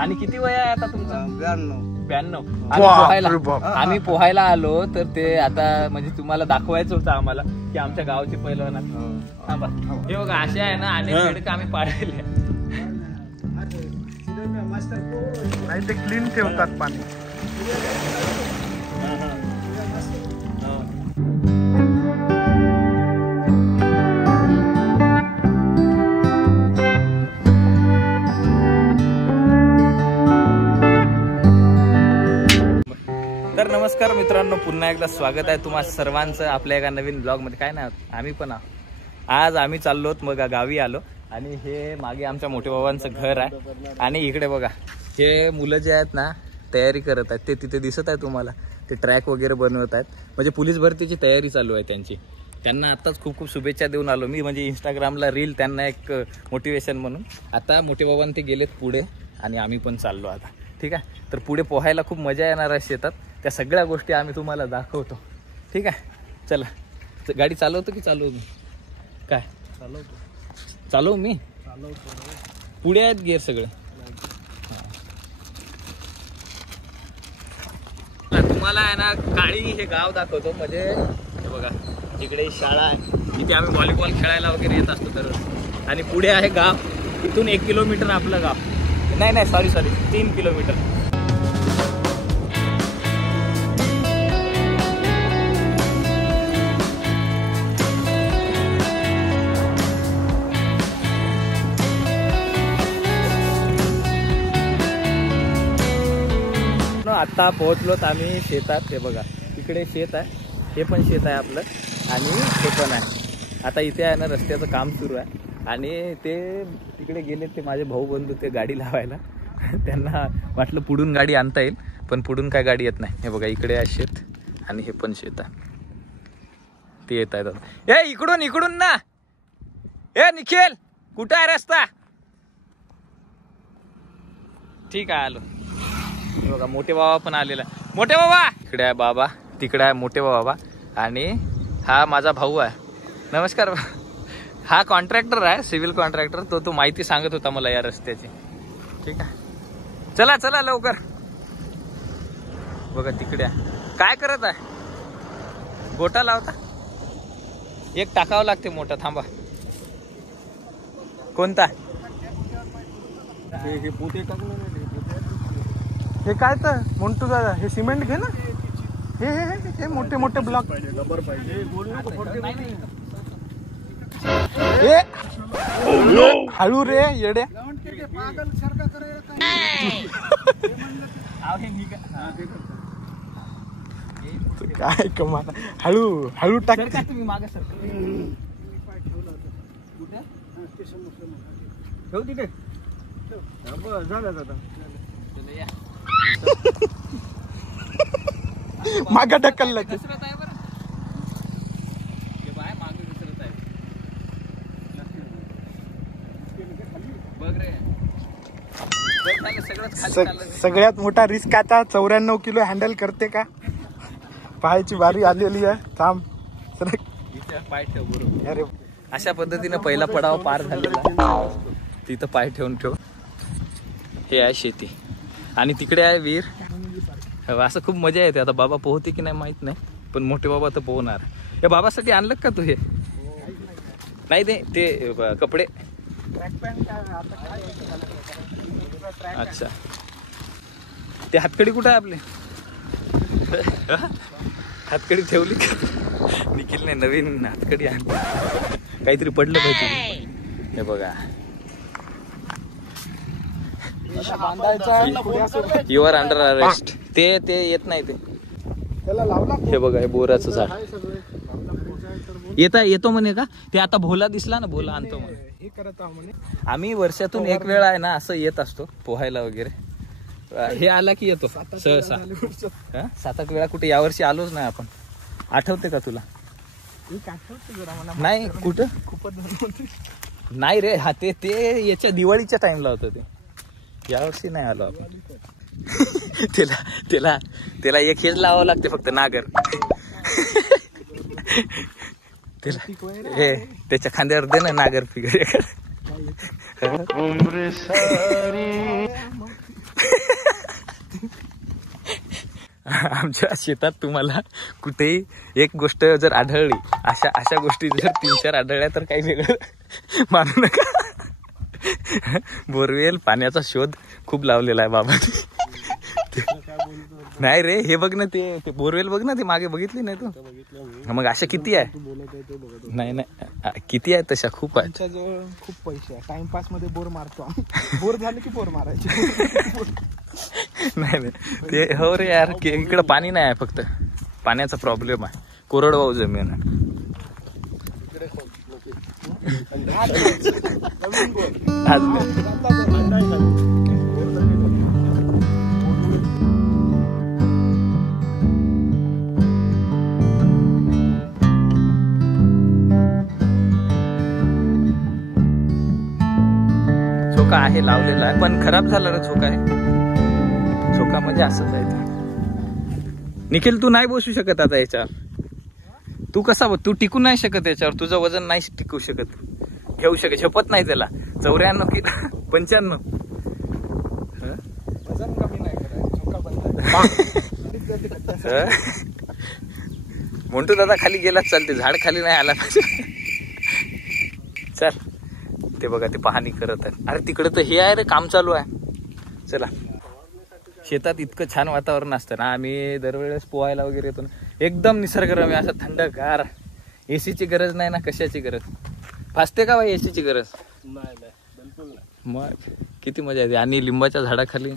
आणि किती वय आहे आता तुमचं? 92. आम्ही पोहायला आलो तर ते आता म्हणजे तुम्हाला दाखवायचं होतं आम्हाला की आमच्या गावचे पहिलवान हे बघा असे आहे ना अनेक बेडकं आम्ही पाडलेले. नाही ते क्लीन ठेवतात पाणी. तर नमस्कार मित्रांनो, पुन्हा एकदा स्वागत आहे तुम्हा सर्वांचं आपल्या एका नवीन ब्लॉग मध्ये. काय नाही आम्ही पण आज आम्ही चाललोत मग गावी आलो आणि हे मागे आमच्या मोठे बाबांचं घर आहे आणि इकडे बघा हे मुलं जे आहेत ना तयारी करत आहेत ते तिथे दिसत आहे तुम्हाला. ते ट्रॅक वगैरे बनवत आहेत म्हणजे पोलीस भरतीची तयारी चालू आहे त्यांची. त्यांना आत्ताच खूप खूप शुभेच्छा देऊन आलो मी, म्हणजे इंस्टाग्रामला रील त्यांना एक मोटिवेशन म्हणून. आता मोठे बाबांनी ते गेलेत पुढे आणि आम्ही पण चाललो आता. ठीक आहे, तर पुढे पोहायला खूप मजा येणार आहे शेतात. त्या सगळ्या गोष्टी आम्ही तुम्हाला दाखवतो. ठीक आहे, चला. गाडी चालवतो की चालवू मी? काय चालवू मी? पुढे आहेत गिअर सगळे. तुम्हाला आहे ना काळी हे गाव दाखवतो. म्हणजे हे बघा इकडे शाळा आहे, इथे आम्ही व्हॉलीबॉल खेळायला वगैरे येत असतो दररोज. आणि पुढे आहे गाव, इथून 1 किलोमीटर आपलं गाव. नाही सॉरी 3 किलोमीटर. आता पोहोचलोत आम्ही शेतात. हे बघा इकडे शेत आहे, हे पण शेत आहे आपलं आणि हे पण आहे. आता इथे आहे ना रस्त्याचं काम सुरू आहे आणि ते तिकडे गेले ते माझे भाऊ बंधू ते गाडी लावायला. त्यांना वाटलं पुढून गाडी आणता येईल पण पुढून काय गाडी येत नाही. हे बघा इकडे आहे शेत आणि हे पण शेत आहे. ते येत आहेत. ए इकडून ना. ए निखिल कुठं आहे रस्ता? ठीक आहे आलो. बघा मोठे बाबा पण आलेला. मोठे बाबा इकडे आहे, बाबा तिकडे आहे, मोठे बाबा. आणि हा माझा भाऊ आहे. नमस्कार. हा कॉन्ट्रॅक्टर आहे, सिव्हिल कॉन्ट्रॅक्टर. तो माहिती सांगत होता मला या रस्त्याची. ठीक आहे, चला लवकर. बघा तिकडे काय करत आहे? गोटा लावता? एक टाकावं लागते मोठा. थांबा. कोणता? हे पोते टाकलं नाही. हे काय तर म्हणतो दादा, हे सिमेंट घे ना. हे मोठे मोठे ब्लॉक रबर पाहिजे. हळू रे येड्या. काय कमाल. हळू टाक. तुम्ही मागे सर तिथे झालं दादा. मागा ढकलला ते. सगळ्यात मोठा रिस्क आता 94 किलो हँडल करते का पाहायची बारी आलेली आहे. थांब पाय ठेव बरोबर. अरे अशा पद्धतीने पहिला पडाव पार झालेला. तिथं पाय ठेवून ठेव. हे आहे शेती आणि तिकडे आहे विहीर. असं खूप मजा येते. आता बाबा पोहते की नाही माहित नाही पण मोठे बाबा तर पोहणार. या बाबासाठी आणलं का तू? हे नाही ते कपडे. अच्छा, ते हातकडी कुठे आहे आपले? हातकडी ठेवली का? निखिल नाही नवीन हातकडी आणली. काहीतरी पडलं पाहिजे. हे बघा यू आर अंडर अरेस्ट. ते येत नाही. ते हे बघा हे बोराचं झाड येतो म्हणे का? ते आता भोला दिसला ना, भोला आणतो म्हणे. आम्ही वर्षातून एक वेळा आहे ना असं येत असतो पोहायला वगैरे. हे आला की येतो सहसा. 7-8 वेळा. कुठे यावर्षी आलोच नाही आपण. आठवते का तुला? नाही कुठं नाही रे. हा ते याच्या दिवाळीच्या टाइमला होतं ते. यावर्षी नाही आलो आपण. त्याला एक हेच लावावं लागते फक्त, नागर. त्याला हे त्याच्या खांद्यावर दे ना नागर फिगर. आमच्या शेतात तुम्हाला कुठेही एक गोष्ट जर आढळली, अशा गोष्टी जर 3-4 आढळल्या तर काही वेगळं मानू नका. बोरवेल पाण्याचा शोध खूप लावलेला आहे बाबांनी. नाही रे, हे बघ ना, ते बोरवेल बघ ना, ते मागे बघितली नाही तू? मग अशा किती आहे? नाही नाही, किती आहे तशा? खूप आहे. जवळ खूप पैसे आहे. टाइमपास मध्ये बोर मारतो. बोर झाले की बोर मारायचे. नाही नाही, ते हो रे यार, इकडं पाणी नाही आहे, फक्त पाण्याचा प्रॉब्लेम आहे. कोरडवाहू जमीन आहे. झोका आहे लावलेला आहे, पण खराब झाला रे झोका आहे. झोका म्हणजे असंच आहे ते. निखिल, तू नाही बसू शकत आता याच्यावर. तू कसा तू टिकू नाही शकत याच्यावर. तुझं वजन नाही टिकू शकत, घेऊ शकत, झेपत नाही त्याला. 94 की 95. वजन कमी नाही करायचं, झोका बंद. मोंटू दादा खाली गेलाच चालते, झाड खाली नाही आला पाहिजे. चल, ते बघा ते पाहणी करत आहे. अरे तिकडे तर हे आहे रे, काम चालू आहे. चला, शेतात इतकं छान वातावरण असतं ना. आम्ही दरवेळेस पोहायला वगैरे येतो ना, एकदम निसर्गरम्य असं थंडगार. एसीची गरज नाही ना, कशाची गरज. भासते का भाई एसीची गरज? नाही बिलकुल नाही. मग किती मजा येते. आणि लिंबाच्या झाडाखाली.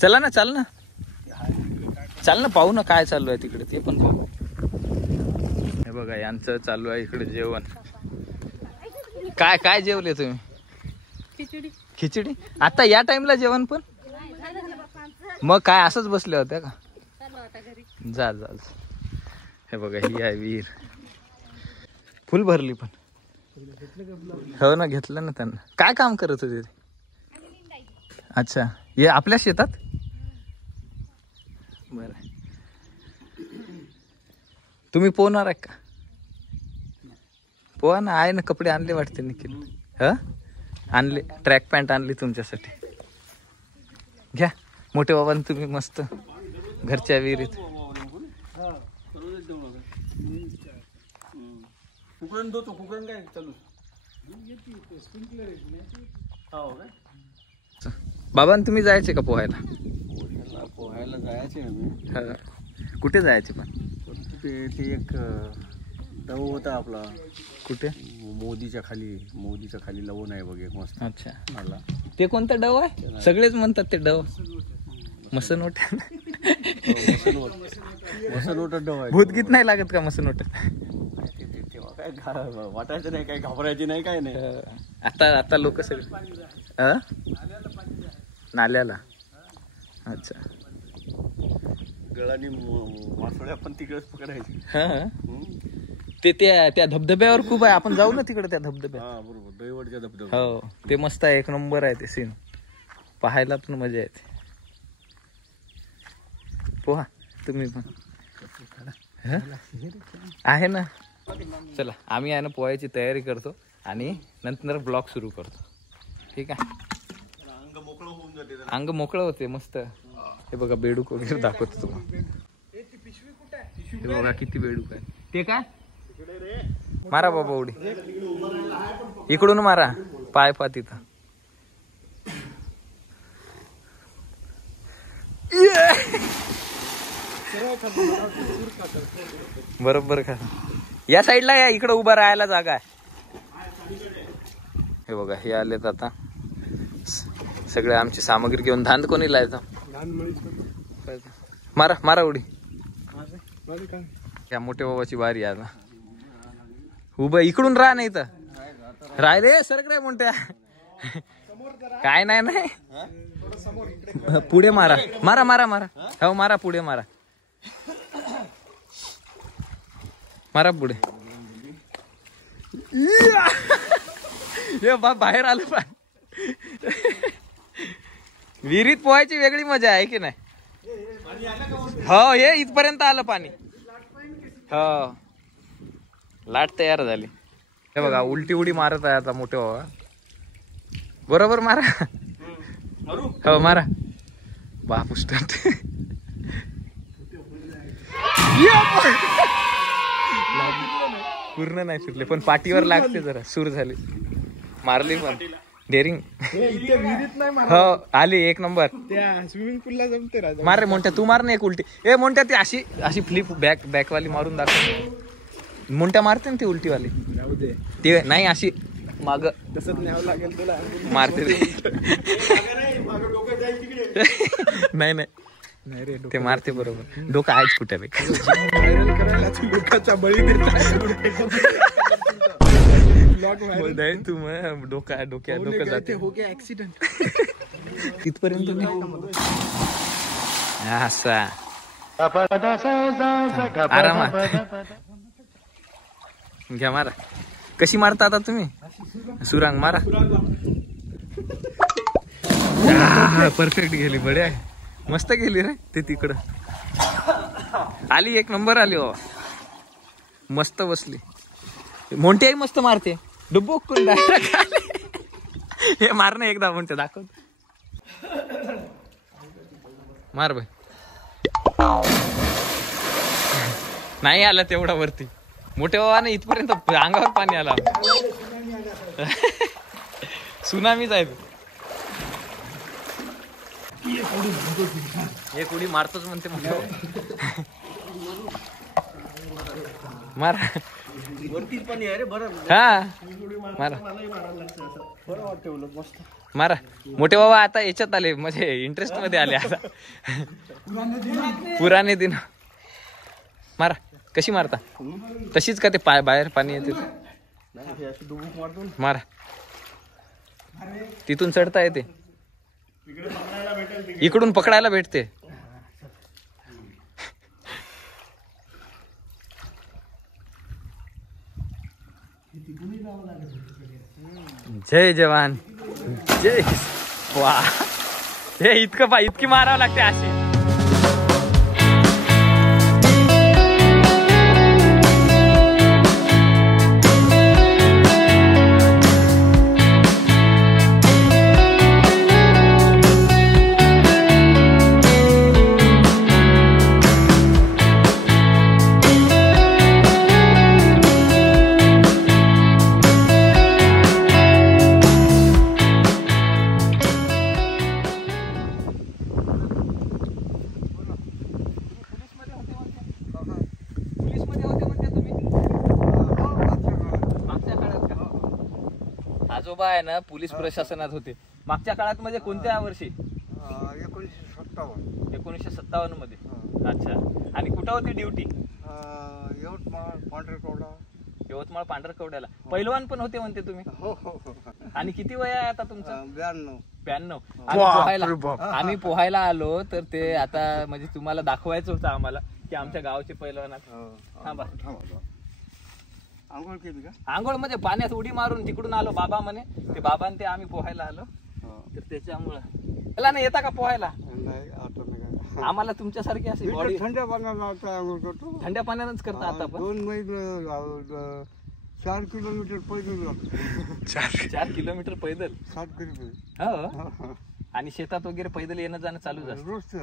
चला ना, चाल ना, पाहू ना काय चालू आहे तिकडे, ते पण पाहू. हे बघा यांचं चालू आहे इकडे जेवण. काय जेवले तुम्ही? खिचडी. आता या टाइमला जेवण पण? मग काय असंच बसल्या होत्या का? जा. हे बघा, ही आहे विहीर. फुल भरली पण. हो ना, घेतलं ना त्यांना. काय काम करत होते ते? अच्छा, हे आपल्या शेतात? बर. तुम्ही पोहणार आहे का? पोहा ना, आहे ना, कपडे आणले वाटते निखिल. आणले, ट्रॅक पॅन्ट आणली तुमच्यासाठी. घ्या मोठे बाबा, तुम्ही मस्त घरच्या विहिरीत. बाबा तुम्ही जायचे का पोहायला? पोहायला जायचे आम्ही. कुठे जायचे पण? ते एक दव होता आपला. कुठे? मोदीच्या खाली लवण आहे बघ एक मस्त. अच्छा, मला ते कोणतं डव आहे? सगळेच म्हणतात ते डव. मसनवट. डव आहे. भूतगीत नाही लागत का मसनवट? काय वाटायचं नाही, काय घाबरायची नाही, काय नाही. आता लोक सगळे नाल्याला. अच्छा, गळानी मासोळ्या पण तिकडेच पकडायची. ते त्या धबधब्यावर खूप आहे. आपण जाऊ ना तिकडे त्या धबधब्यात. बरोबर, दैवडच्या धबधबा. हो, ते मस्त आहे, 1 नंबर आहे ते सीन. पाहायला पण मजा येते. पोहा तुम्ही पण आहे ना. चला, आम्ही आहे ना पोहायची तयारी करतो आणि नंतर ब्लॉग सुरू करतो. ठीक आहे. अंग मोकळं होते मस्त. हे बघा बेडूक वगैरे दाखवतो तुम्हाला. हे बघा किती बेडूक आहे. ते काय मारा बाबा उडी, इकडून मारा, पाय पा तिथं. बरोबर का? या साईडला या, इकडे उभा राहायला जागा आहे. हे बघा हे आलेत आता सगळे. आमची सामग्री घेऊन. धांद कोणी लायचं? मारा उडी. या मोठ्या बाबाची बारी आहे आता. उभं इकडून राहा, नाही तर राहिले सरकडे मोठ्या. काय नाही, पुढे मारा. हो मारा, पुढे मारा पुढे. हे बाहेर आलं पण. विहिरीत पोहायची वेगळी मजा आहे की नाही? हो, हे इथपर्यंत आलं पाणी. हो, लाट तयार झाली. हे बघा उलटी उडी मारत आहे आता मोठे बाबा. बरोबर मारा. हो मारा. बाप उस्टाट. पूर्ण नाही फिरले पण पाठीवर लागते जरा. सूर झाले. मारली पण डेरिंग. हो आली एक नंबर. स्विमिंग पूलला जमते राजा. मार रे मोठ्या. तू मार ना एक उलटी. ए मोठ्या ती अशी अशी फ्लिप बॅकवाली मारून दाखव. मोठ्या मारते ना ती उलटीवाली. जाऊ दे. ते नाही अशी माग तसंच न्यावं लागेल तुला. मारते ते. नाही नाही नाही रे ते मारते बरोबर. डोकं आहेच कुठे रे. व्हायरल करायला तू डोक्याचा बळी नाही तू मग डोकं जाते. हो गया ऍक्सिडेंट. तिथपर्यंत असा आरामात घ्या मारा. कशी मारता आता तुम्ही? सुरांग मारा. परफेक्ट गेली. बढिया मस्त गेली रे. ते तिकडं आली. एक नंबर आली. हो मस्त बसली. मोंट्याही मस्त मारते. डुबुक करून हे मार ना एकदा मोंट्या दाखव. मार बाई. नाही आला तेवढा वरती. मोठ्या बाबाने इथपर्यंत अंगावर पाणी आला. सुनामीच आहे. एक उडी मारतोच म्हणते. मार. हा मारा मारा. मोठे बाबा आता याच्यात आले म्हणजे इंटरेस्ट मध्ये आले आता. पुराने दिन. मारा. कशी मारता? तशीच का ते बाहेर पाणी येते? मारा. तिथून चढता येते. इकडून पकडायला भेटते. जय जवान जय. वा हे इतकी मारावं लागते अशी. आजोबा आहे ना पोलीस प्रशासनात होते मागच्या काळात. म्हणजे कोणत्या वर्षी? 1957 मध्ये. अच्छा. आणि कुठं होती ड्युटी? यवतमाळ पांढरकवड्याला. पैलवान पण होते म्हणते तुम्ही? हो. आणि किती वय आहे आता तुमचं? 92. आम्ही पोहायला आलो तर ते आता म्हणजे तुम्हाला दाखवायचं होतं आम्हाला की आमच्या गावचे पैलवानात. थांबा. आंघोळ केली का? आंघोळ म्हणजे पाण्यात उडी मारून तिकडून आलो. बाबा म्हणे ते बाबांनी ते आम्ही पोहायला आलो तर त्याच्यामुळं. त्याला नाही येता का पोहायला? आम्हाला तुमच्यासारखी अशी बॉडी थंड्या पाण्यात आंघोळ करतो. थंड्या पाण्यानंच करता आता पण. 2 मैल 4 किलोमीटर पैदल. 4 किलोमीटर पैदल. 7 किलोमीटर. हो. आणि शेतात वगैरे पैदल येणं जाणं चालूच असतं. रोज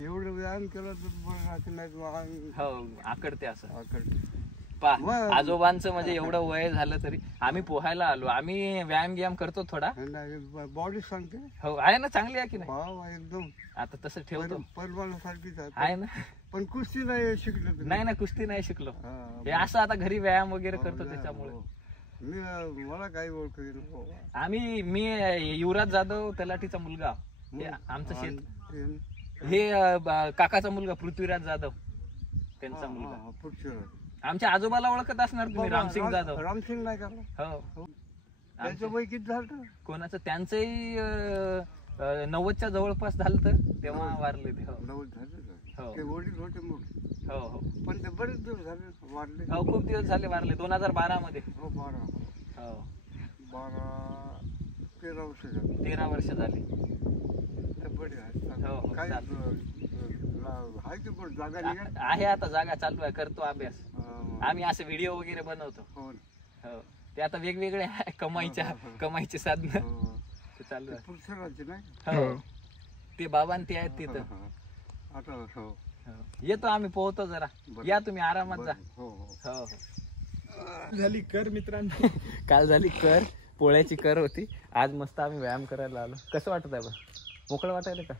एवढं व्यायाम केला तर हो आकडते असं. आकडते. आजोबांचं म्हणजे एवढं वय झालं तरी आम्ही पोहायला आलो. आम्ही व्यायाम करतो थोडा. बॉडी सांगते. हो आहे ना. चांगली आहे की नाही? एकदम. आता तसं ठेवतो. पैलवानासारखीच आहे ना. पण कुस्ती नाही शिकलो. नाही ना कुस्ती नाही शिकलो. हे असं आता घरी व्यायाम वगैरे करतो त्याच्यामुळे. मला काही ओळख. मी युवराज जाधव तलाठीचा मुलगा. आमचं शेत. हे काकाचा मुलगा पृथ्वीराज जाधव त्यांचा मुलगा. आमच्या आजोबाला ओळखत असणार तुम्ही. रामसिंग जाधव. रामसिंग नाही का? हो. त्याचं वय किती झालं? कोणाचं? त्यांचंही 90च्या जवळपास झालं तर तेव्हा वारले ते. 90 झालं. ते वडील होते मोठे. हो. पण ते बरेच दिवस झाले वारले. हो खूप दिवस झाले वारले. 2012 मध्ये. हो 12. हो 13 वर्ष झाली. 13 वर्ष झाली. आहे आता जागा चालू आहे. करतो अभ्यास. आम्ही असे व्हिडिओ वगैरे बनवतो. हो. ते आता वेगवेगळे कमाईचे साधन. चालू आहे. पुरुषाचे नाही हो ते बाबा आणि ते आहेत तिथं. आता हो हो. येतो आम्ही पोहतो जरा. या तुम्ही आरामात जा. हो हो हो झाली कर मित्रांनो. काल झाली कर, पोळ्याची कर होती. आज मस्त आम्ही व्यायाम करायला आलो. कसं वाटत आहे बघ? मोकळं वाटायला का?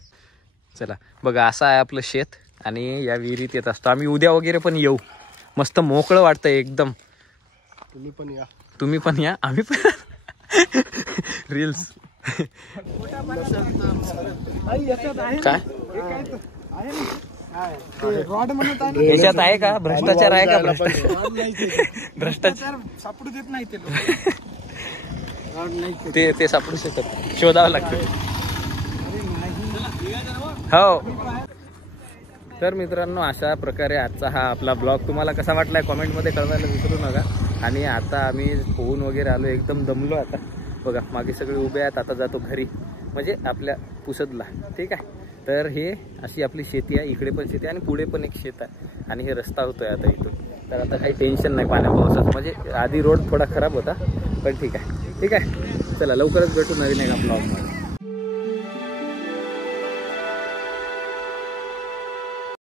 चला बघा असं आहे आपलं शेत आणि या विहिरीत येत असतो आम्ही. उद्या वगैरे पण येऊ. मस्त मोकळं वाटतंय एकदम. तुम्ही पण या. तुम्ही पण या, आम्ही पण. रील्स काय रॉड म्हणत आहे ना, याच्यात आहे का भ्रष्टाचार? आहे का भ्रष्टाचार? सापडू देत नाही ते लोक. ते सापडू शकत, शोधावं लागतं. हो तर मित्रांनो अशा प्रकारे आजचा हा आपला ब्लॉग तुम्हाला कसा वाटलाय कमेंटमध्ये कळवायला विसरू नका. आणि आता आम्ही पोहून वगैरे आलो, एकदम दमलो आता. बघा मागे सगळे उभे आहेत. आता जातो घरी, म्हणजे आपल्या पुसदला. ठीक आहे. तर हे अशी आपली शेती आहे. इकडे पण शेती आहे आणि पुढे पण एक शेत आहे. आणि हे रस्ता होतोय आता इथून. तर आता काही टेन्शन नाही पाण्या पावसाचं. म्हणजे आधी रोड थोडा खराब होता पण ठीक आहे. ठीक आहे चला लवकरच भेटू नवीन एका ब्लॉगमध्ये.